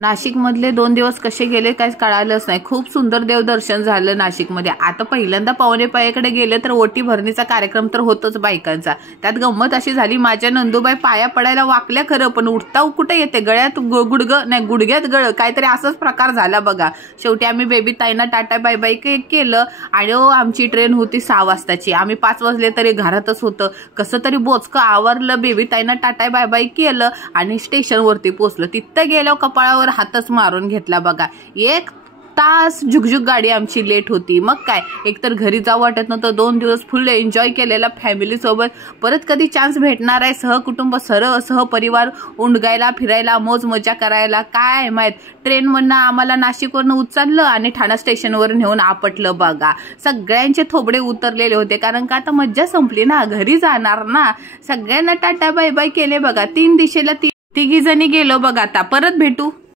नाशिक मधले 2 दिवस कसे गेले काय कळालंच नाही। खूप सुंदर देवदर्शन झालं नाशिक मध्ये। आता पहिल्यांदा पावणे पायाकडे गेले तर ओटी भरणीचा कार्यक्रम तर होतोच बायकांचा। त्यात गंमत अशी झाली, माझ्या नंदूबाई पाया पडायला वाकल्या खरं, पण उठता कुठे येते, गळ्यात गुडघं नाही गुडघ्यात गळ काहीतरी असाच प्रकार झाला बघा। शेवटी आम्ही बेबी ताईंना टाटा बाय बाय केलं आणि आमची ट्रेन होती 6 वाजताची। आम्ही 5 वाजले तरी घरातच होतं। कसं तरी बोचकं आवरलं, बेबी ताईंना टाटा बाय बाय केलं आणि स्टेशनवरती पोहोचलं। तिथं गेल्यावर कपाळावर हातच मारून घेतला बघा। 1 तास झुकझुक गाडी आमची लेट होती। मग काय, एकतर घरी जाऊ वाटत नव्हतं। 2 दिवस फुल एन्जॉय केलेला फॅमिली सोबत। परत कधी चान्स भेटणार आहे सहकुटुंब सहपरिवार उंडगायला फिरायला मौज मजा करायला काय माहित। ट्रेन मधनं आम्हाला नाशिकवरनं उचललं आणि ठाणा स्टेशनवर नेऊन आपटलं बघा। सगळ्यांचे थोबडे उतरलेले होते, कारण का आता मज्जा संपली ना, घरी जाणार ना। सगळ्यांना टाटा बाय बाय केले बघा। 3 दिशेला तिघी जणी गेलो बघा। आता परत भेटू।